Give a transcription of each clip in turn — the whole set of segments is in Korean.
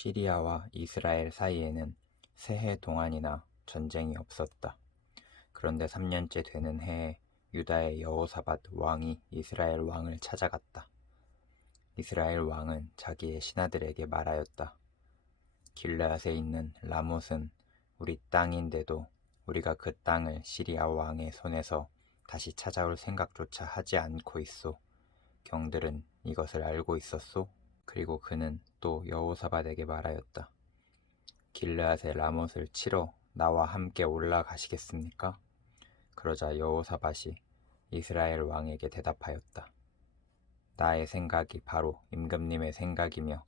시리아와 이스라엘 사이에는 새해 동안이나 전쟁이 없었다. 그런데 3년째 되는 해에 유다의 여호사밧 왕이 이스라엘 왕을 찾아갔다. 이스라엘 왕은 자기의 신하들에게 말하였다. 길르앗에 있는 라못은 우리 땅인데도 우리가 그 땅을 시리아 왕의 손에서 다시 찾아올 생각조차 하지 않고 있소. 경들은 이것을 알고 있었소? 그리고 그는 또 여호사밧에게 말하였다. 길르앗의 라못을 치러 나와 함께 올라가시겠습니까? 그러자 여호사밧이 이스라엘 왕에게 대답하였다. 나의 생각이 바로 임금님의 생각이며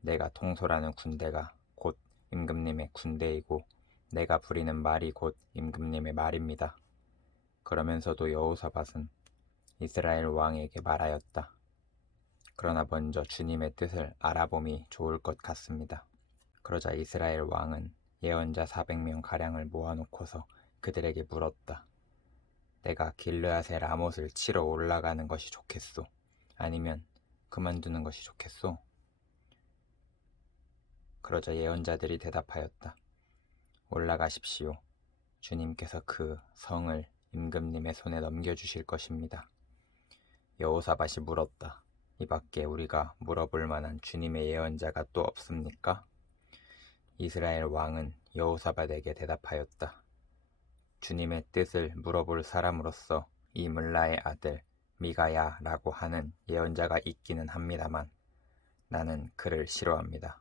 내가 통솔하는 군대가 곧 임금님의 군대이고 내가 부리는 말이 곧 임금님의 말입니다. 그러면서도 여호사밧은 이스라엘 왕에게 말하였다. 그러나 먼저 주님의 뜻을 알아봄이 좋을 것 같습니다. 그러자 이스라엘 왕은 예언자 400명가량을 모아놓고서 그들에게 물었다. 내가 길르앗의 라못을 치러 올라가는 것이 좋겠소? 아니면 그만두는 것이 좋겠소? 그러자 예언자들이 대답하였다. 올라가십시오. 주님께서 그 성을 임금님의 손에 넘겨주실 것입니다. 여호사밧이 물었다. 이 밖에 우리가 물어볼 만한 주님의 예언자가 또 없습니까? 이스라엘 왕은 여호사밧에게 대답하였다. 주님의 뜻을 물어볼 사람으로서 이 물라의 아들 미가야라고 하는 예언자가 있기는 합니다만 나는 그를 싫어합니다.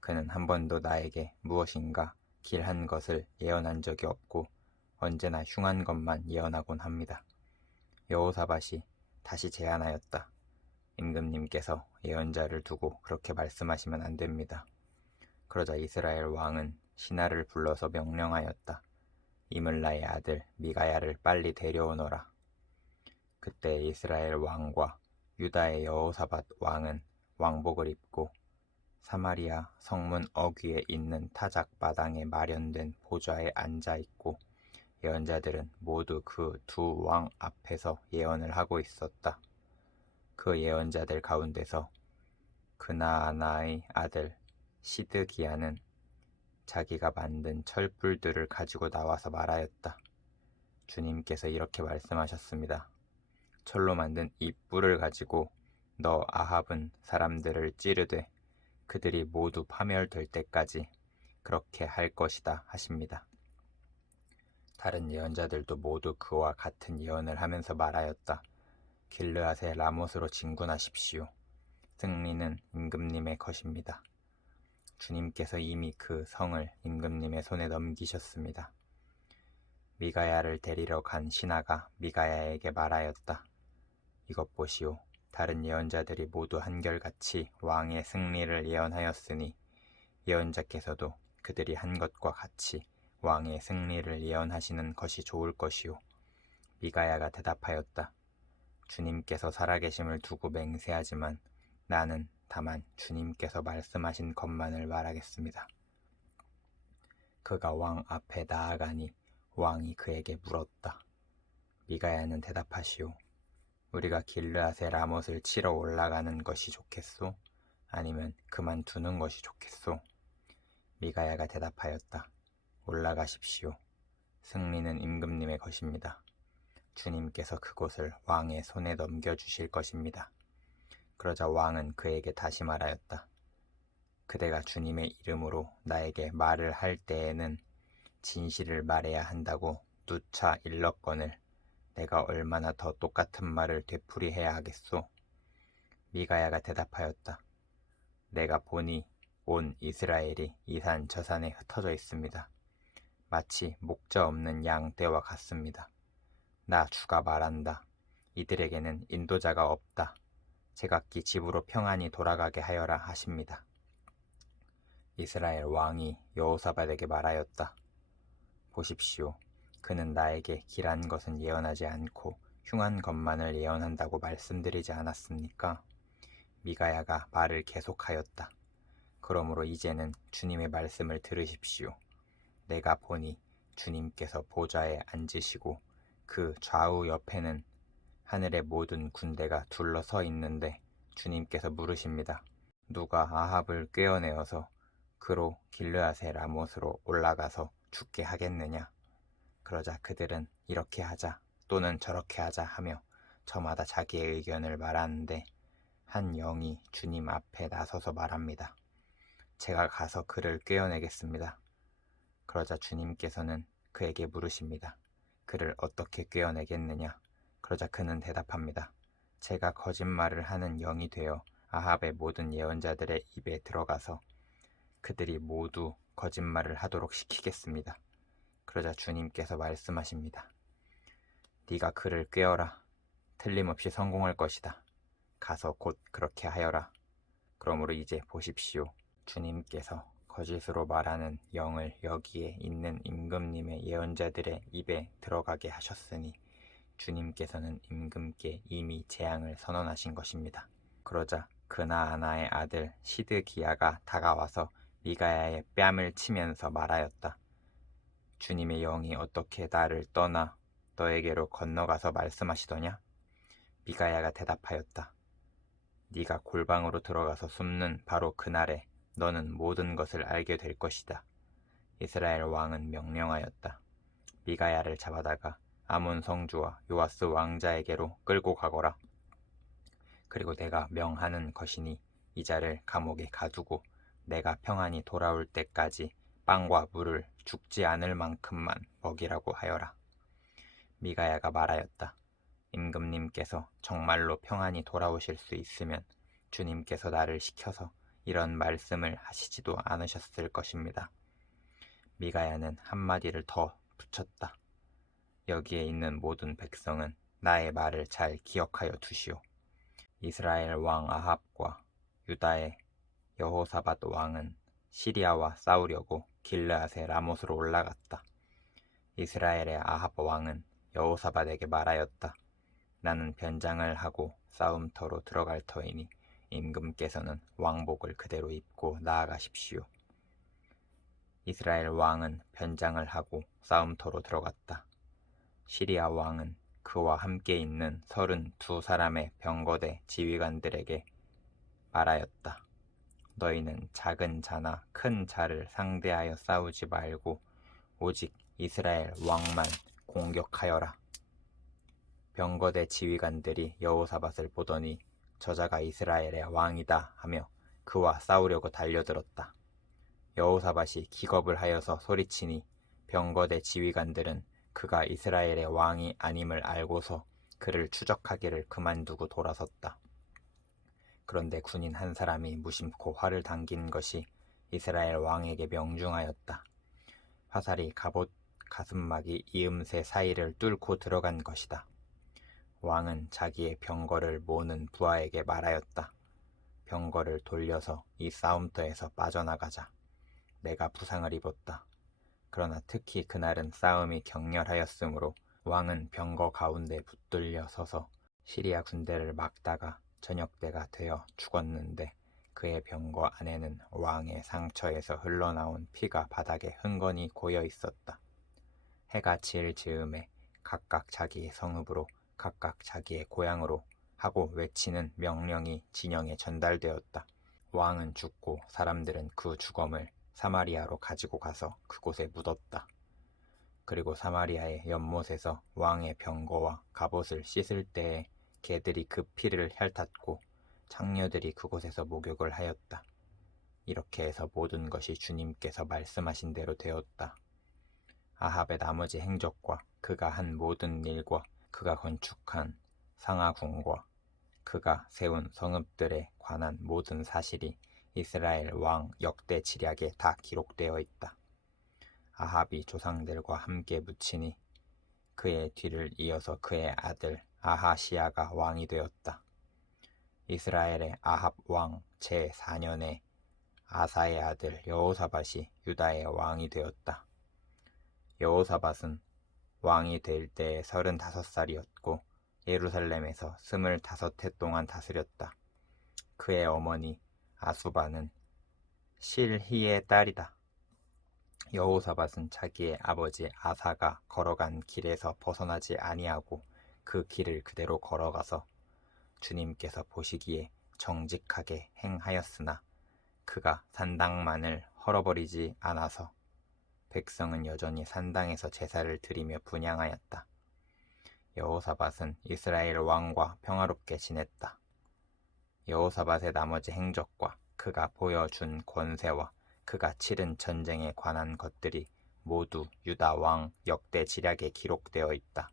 그는 한 번도 나에게 무엇인가 길한 것을 예언한 적이 없고 언제나 흉한 것만 예언하곤 합니다. 여호사밧이 다시 제안하였다. 임금님께서 예언자를 두고 그렇게 말씀하시면 안 됩니다. 그러자 이스라엘 왕은 신하를 불러서 명령하였다. 이물라의 아들 미가야를 빨리 데려오너라. 그때 이스라엘 왕과 유다의 여호사밧 왕은 왕복을 입고 사마리아 성문 어귀에 있는 타작 마당에 마련된 보좌에 앉아 있고 예언자들은 모두 그 두 왕 앞에서 예언을 하고 있었다. 그 예언자들 가운데서 그나아나의 아들 시드기야는 자기가 만든 철불들을 가지고 나와서 말하였다. 주님께서 이렇게 말씀하셨습니다. 철로 만든 이 뿔을 가지고 너 아합은 사람들을 찌르되 그들이 모두 파멸될 때까지 그렇게 할 것이다 하십니다. 다른 예언자들도 모두 그와 같은 예언을 하면서 말하였다. 길르앗의 라못으로 진군하십시오. 승리는 임금님의 것입니다. 주님께서 이미 그 성을 임금님의 손에 넘기셨습니다. 미가야를 데리러 간 신하가 미가야에게 말하였다. 이것 보시오. 다른 예언자들이 모두 한결같이 왕의 승리를 예언하였으니 예언자께서도 그들이 한 것과 같이 왕의 승리를 예언하시는 것이 좋을 것이오. 미가야가 대답하였다. 주님께서 살아계심을 두고 맹세하지만 나는 다만 주님께서 말씀하신 것만을 말하겠습니다. 그가 왕 앞에 나아가니 왕이 그에게 물었다. 미가야는 대답하시오. 우리가 길르앗의 라못을 치러 올라가는 것이 좋겠소? 아니면 그만두는 것이 좋겠소? 미가야가 대답하였다. 올라가십시오. 승리는 임금님의 것입니다. 주님께서 그곳을 왕의 손에 넘겨주실 것입니다. 그러자 왕은 그에게 다시 말하였다. 그대가 주님의 이름으로 나에게 말을 할 때에는 진실을 말해야 한다고 누차 일렀거늘 내가 얼마나 더 똑같은 말을 되풀이해야 하겠소? 미가야가 대답하였다. 내가 보니 온 이스라엘이 이 산 저 산에 흩어져 있습니다. 마치 목자 없는 양 떼와 같습니다. 나 주가 말한다. 이들에게는 인도자가 없다. 제각기 집으로 평안히 돌아가게 하여라 하십니다. 이스라엘 왕이 여호사밧에게 말하였다. 보십시오. 그는 나에게 길한 것은 예언하지 않고 흉한 것만을 예언한다고 말씀드리지 않았습니까? 미가야가 말을 계속하였다. 그러므로 이제는 주님의 말씀을 들으십시오. 내가 보니 주님께서 보좌에 앉으시고 그 좌우 옆에는 하늘의 모든 군대가 둘러서 있는데 주님께서 물으십니다. 누가 아합을 꿰어내어서 그로 길르앗의 라못으로 올라가서 죽게 하겠느냐. 그러자 그들은 이렇게 하자 또는 저렇게 하자 하며 저마다 자기의 의견을 말하는데 한 영이 주님 앞에 나서서 말합니다. 제가 가서 그를 꿰어내겠습니다. 그러자 주님께서는 그에게 물으십니다. 그를 어떻게 꿰어내겠느냐? 그러자 그는 대답합니다. 제가 거짓말을 하는 영이 되어 아합의 모든 예언자들의 입에 들어가서 그들이 모두 거짓말을 하도록 시키겠습니다. 그러자 주님께서 말씀하십니다. 네가 그를 꿰어라. 틀림없이 성공할 것이다. 가서 곧 그렇게 하여라. 그러므로 이제 보십시오. 주님께서 거짓으로 말하는 영을 여기에 있는 임금님의 예언자들의 입에 들어가게 하셨으니 주님께서는 임금께 이미 재앙을 선언하신 것입니다. 그러자 그나아나의 아들 시드기야가 다가와서 미가야의 뺨을 치면서 말하였다. 주님의 영이 어떻게 나를 떠나 너에게로 건너가서 말씀하시더냐? 미가야가 대답하였다. 네가 골방으로 들어가서 숨는 바로 그날에 너는 모든 것을 알게 될 것이다. 이스라엘 왕은 명령하였다. 미가야를 잡아다가 아몬 성주와 요아스 왕자에게로 끌고 가거라. 그리고 내가 명하는 것이니 이 자를 감옥에 가두고 내가 평안히 돌아올 때까지 빵과 물을 죽지 않을 만큼만 먹이라고 하여라. 미가야가 말하였다. 임금님께서 정말로 평안히 돌아오실 수 있으면 주님께서 나를 시켜서 이런 말씀을 하시지도 않으셨을 것입니다. 미가야는 한마디를 더 붙였다. 여기에 있는 모든 백성은 나의 말을 잘 기억하여 두시오. 이스라엘 왕 아합과 유다의 여호사밧 왕은 시리아와 싸우려고 길르앗의 라못으로 올라갔다. 이스라엘의 아합 왕은 여호사밧에게 말하였다. 나는 변장을 하고 싸움터로 들어갈 터이니 임금께서는 왕복을 그대로 입고 나아가십시오. 이스라엘 왕은 변장을 하고 싸움터로 들어갔다. 시리아 왕은 그와 함께 있는 32사람의 병거대 지휘관들에게 말하였다. 너희는 작은 자나 큰 자를 상대하여 싸우지 말고 오직 이스라엘 왕만 공격하여라. 병거대 지휘관들이 여호사밧을 보더니 저자가 이스라엘의 왕이다 하며 그와 싸우려고 달려들었다. 여호사밧이 기겁을 하여서 소리치니 병거대 지휘관들은 그가 이스라엘의 왕이 아님을 알고서 그를 추적하기를 그만두고 돌아섰다. 그런데 군인 한 사람이 무심코 활을 당긴 것이 이스라엘 왕에게 명중하였다. 화살이 갑옷 가슴막이 이음새 사이를 뚫고 들어간 것이다. 왕은 자기의 병거를 모는 부하에게 말하였다. 병거를 돌려서 이 싸움터에서 빠져나가자. 내가 부상을 입었다. 그러나 특히 그날은 싸움이 격렬하였으므로 왕은 병거 가운데 붙들려 서서 시리아 군대를 막다가 저녁때가 되어 죽었는데 그의 병거 안에는 왕의 상처에서 흘러나온 피가 바닥에 흥건히 고여 있었다. 해가 질 즈음에 각각 자기의 성읍으로 각각 자기의 고향으로 하고 외치는 명령이 진영에 전달되었다. 왕은 죽고 사람들은 그 주검을 사마리아로 가지고 가서 그곳에 묻었다. 그리고 사마리아의 연못에서 왕의 병거와 갑옷을 씻을 때에 개들이 그 피를 핥았고 창녀들이 그곳에서 목욕을 하였다. 이렇게 해서 모든 것이 주님께서 말씀하신 대로 되었다. 아합의 나머지 행적과 그가 한 모든 일과 그가 건축한 상하궁과 그가 세운 성읍들에 관한 모든 사실이 이스라엘 왕 역대 지략에 다 기록되어 있다. 아합이 조상들과 함께 묻히니 그의 뒤를 이어서 그의 아들 아하시야가 왕이 되었다. 이스라엘의 아합 왕 제4년에 아사의 아들 여호사밧이 유다의 왕이 되었다. 여호사밧은 왕이 될 때에 35살이었고 예루살렘에서 25해 동안 다스렸다. 그의 어머니 아수바는 실히의 딸이다. 여호사밧은 자기의 아버지 아사가 걸어간 길에서 벗어나지 아니하고 그 길을 그대로 걸어가서 주님께서 보시기에 정직하게 행하였으나 그가 산당만을 헐어버리지 않아서 백성은 여전히 산당에서 제사를 드리며 분향하였다. 여호사밧은 이스라엘 왕과 평화롭게 지냈다. 여호사밧의 나머지 행적과 그가 보여준 권세와 그가 치른 전쟁에 관한 것들이 모두 유다 왕 역대 지략에 기록되어 있다.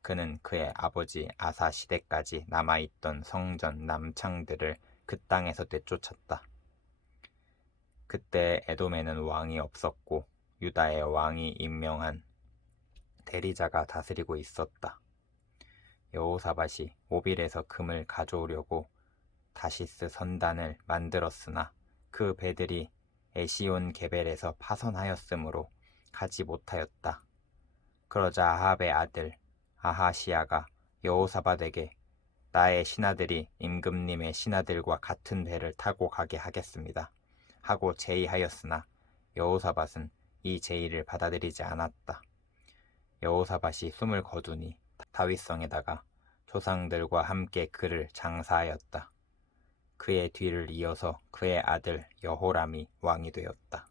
그는 그의 아버지 아사 시대까지 남아있던 성전 남창들을 그 땅에서 내쫓았다. 그때 에돔에는 왕이 없었고 유다의 왕이 임명한 대리자가 다스리고 있었다. 여호사밧이 오빌에서 금을 가져오려고 다시스 선단을 만들었으나 그 배들이 에시온 게벨에서 파선하였으므로 가지 못하였다. 그러자 아합의 아들 아하시야가 여호사밧에게 나의 신하들이 임금님의 신하들과 같은 배를 타고 가게 하겠습니다 하고 제의하였으나 여호사밧은 이 제의를 받아들이지 않았다. 여호사밧이 숨을 거두니 다윗성에다가 조상들과 함께 그를 장사하였다. 그의 뒤를 이어서 그의 아들 여호람이 왕이 되었다.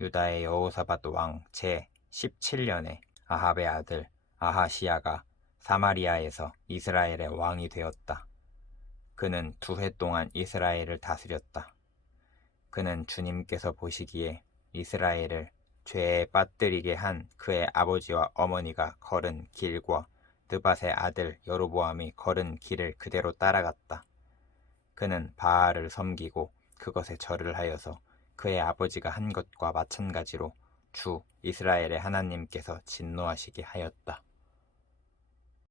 유다의 여호사밧 왕 제17년에 아합의 아들 아하시야가 사마리아에서 이스라엘의 왕이 되었다. 그는 2해 동안 이스라엘을 다스렸다. 그는 주님께서 보시기에 이스라엘을 죄에 빠뜨리게 한 그의 아버지와 어머니가 걸은 길과 느밧의 아들 여로보암이 걸은 길을 그대로 따라갔다. 그는 바알을 섬기고 그것에 절을 하여서 그의 아버지가 한 것과 마찬가지로 주 이스라엘의 하나님께서 진노하시게 하였다.